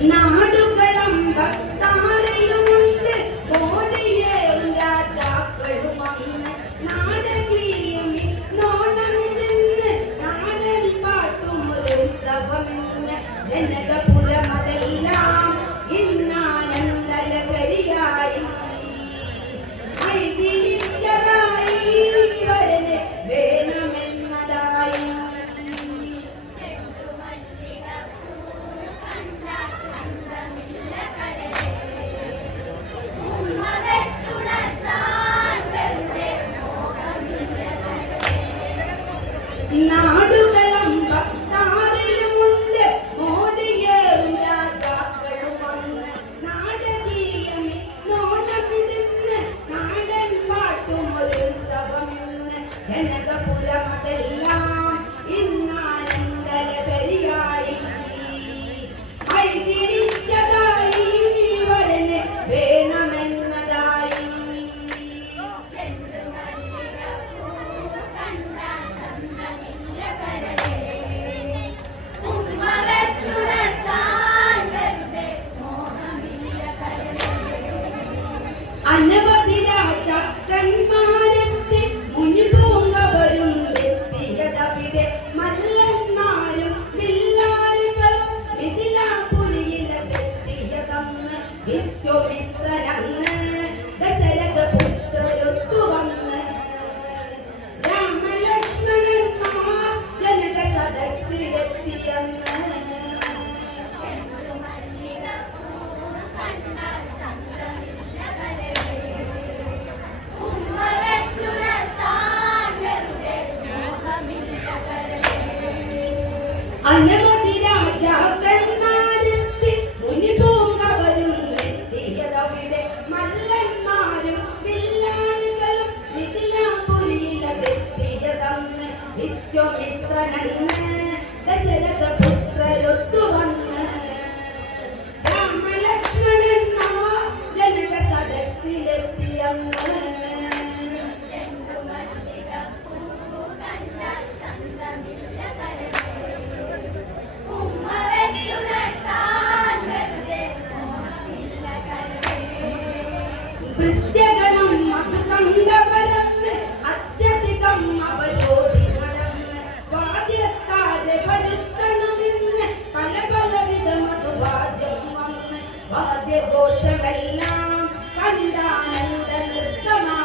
நான் വിശ്വമിത്രനന്ന് ദശരഥ പുത്രരൊത്തു വന്ന്. രാമലക്ഷ്മണന്മാർ Janaka സദസ്സിലെത്തിയെന്ന്. I never വിശ്വമിത്രനെന്ന് Dasharatha പുത്രരൊത്തുവന്ന ആഘോഷമെല്ലാം കണ്ടാനന്ദ നൃത്തമായി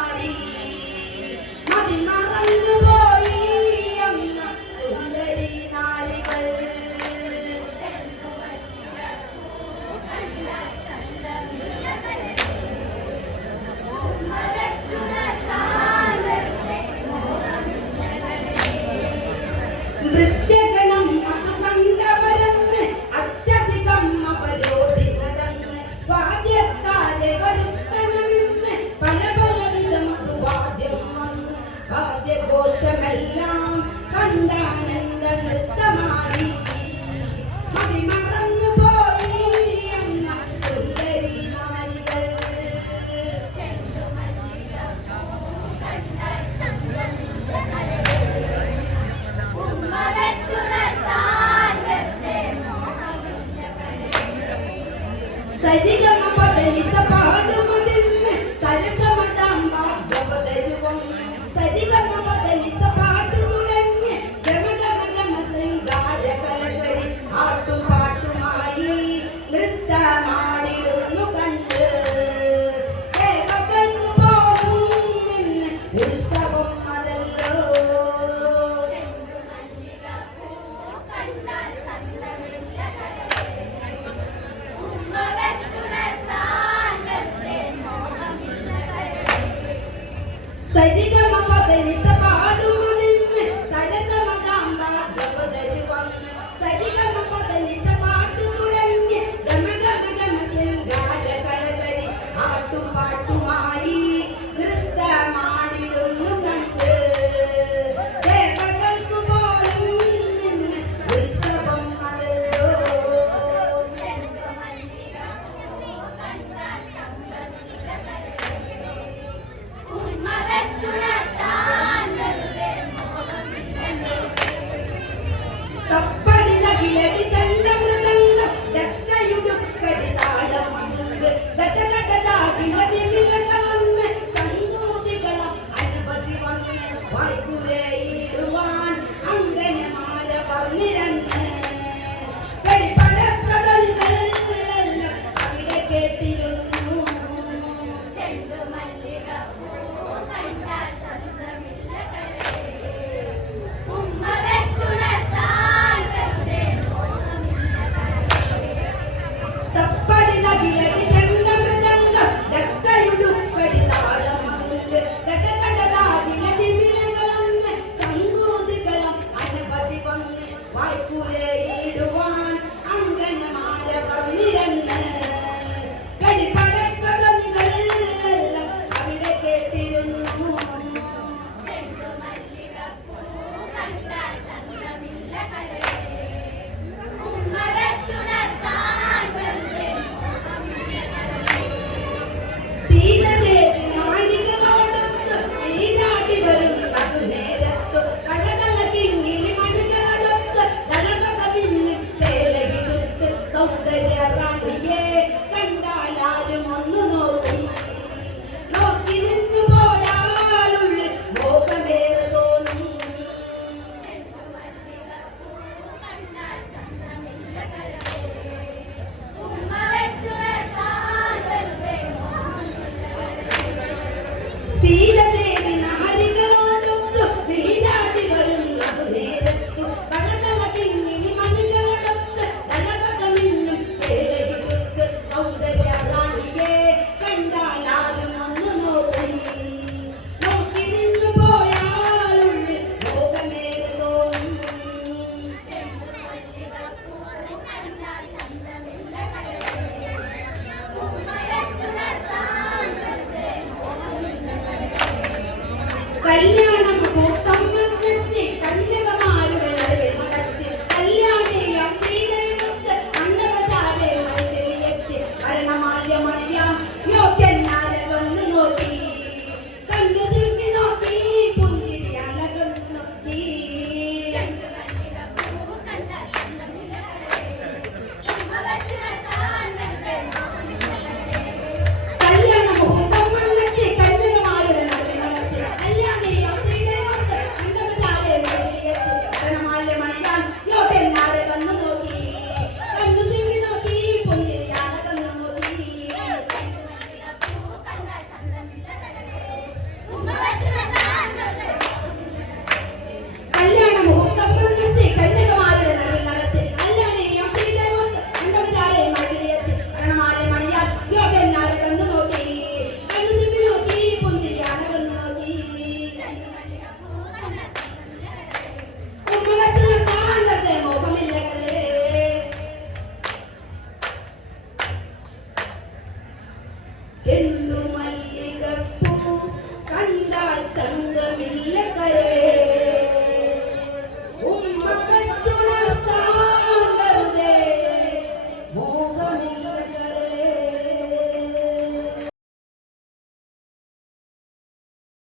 ആഘോഷമെല്ലാം കണ്ടാനന്ദ നൃത്തമായി മതിമറന്നു പോയി അമ്മ സുന്ദരി നാരികൾ സരികൾ let it കേട്ടിരുന്നു ചെണ്ടു മല്ലികപ്പൂ കണ്ടാൽ ചന്ത